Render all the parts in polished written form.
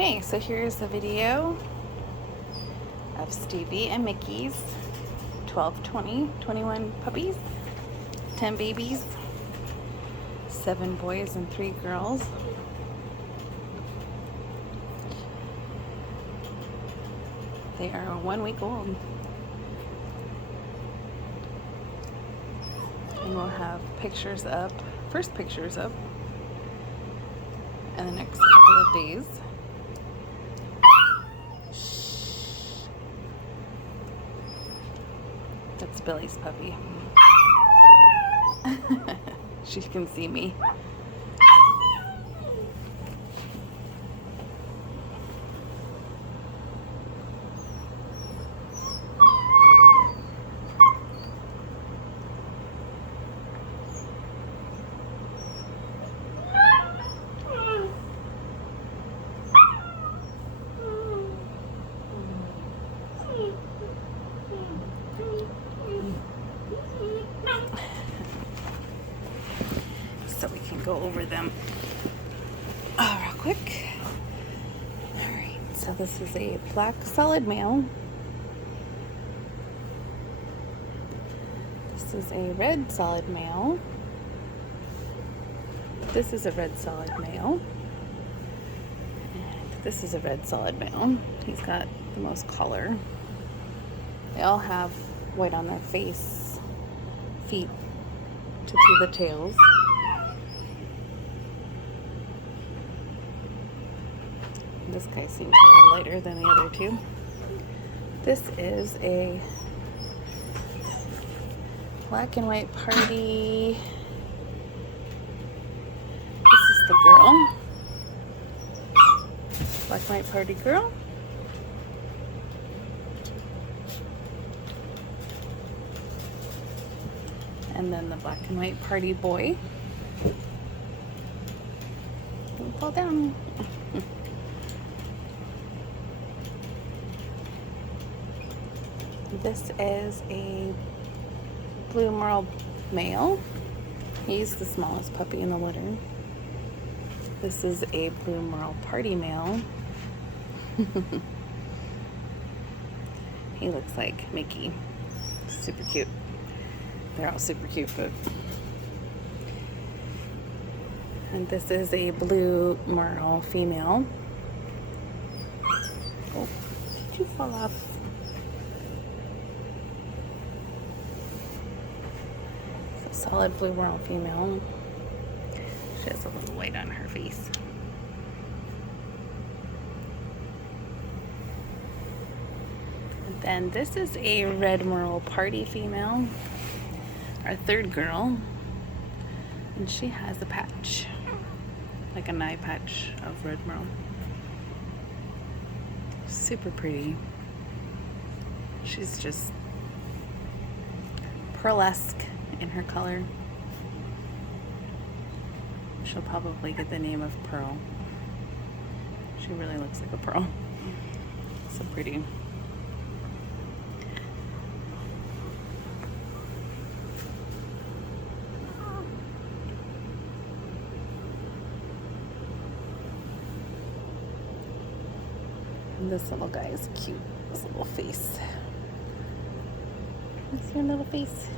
Okay, so here's a video of Stevie and Mickey's 12, 20, 21 puppies, 10 babies, 7 boys and 3 girls. They are 1 week old. And we'll have pictures up, first pictures up in the next couple of days. That's Billy's puppy. She can see me. So we can go over them real quick. Alright, so this is a black solid male. This is a red solid male. This is a red solid male. And this is a red solid male. He's got the most color. They all have white on their face, feet to the tails. This guy seems a little lighter than the other two. This is a black and white party. This is the girl. Black and white party girl. And then the black and white party boy. Don't fall down. This is a blue merle male. He's the smallest puppy in the litter. This is a blue merle party male. He looks like Mickey. Super cute. They're all super cute, but... And this is a blue merle female. Oh, did you fall off? Solid blue merle female. She has a little white on her face. And then this is a red merle party female, our third girl, and she has a patch, like an eye patch of red merle. Super pretty. She's just pearlesque in her color. She'll probably get the name of Pearl. She really looks like a pearl. So pretty. And this little guy is cute. His little face. What's your little face?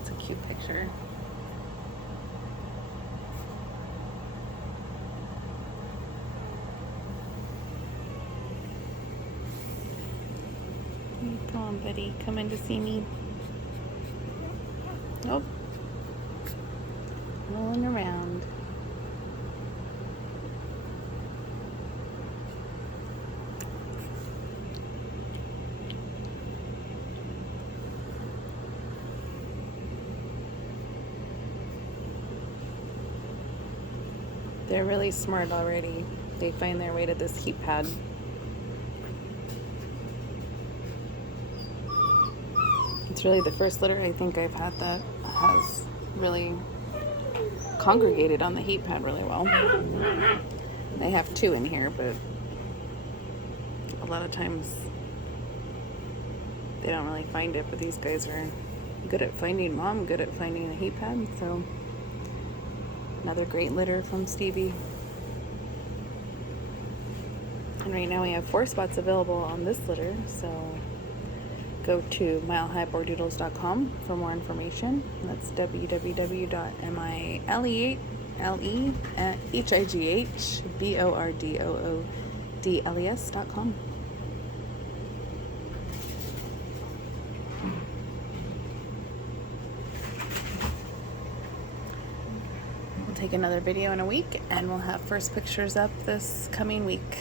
It's a cute picture. Come on, buddy. Come in to see me. Oh. Rolling around. They're really smart already. They find their way to this heat pad. It's really the first litter I think I've had that has really congregated on the heat pad really well. They have 2 in here, but a lot of times they don't really find it, but these guys are good at finding mom, good at finding a heat pad. So another great litter from Stevie. And right now we have 4 spots available on this litter, so go to milehighbordoodles.com for more information. That's www.milehighbordoodles.com. We'll take another video in a week, and we'll have first pictures up this coming week.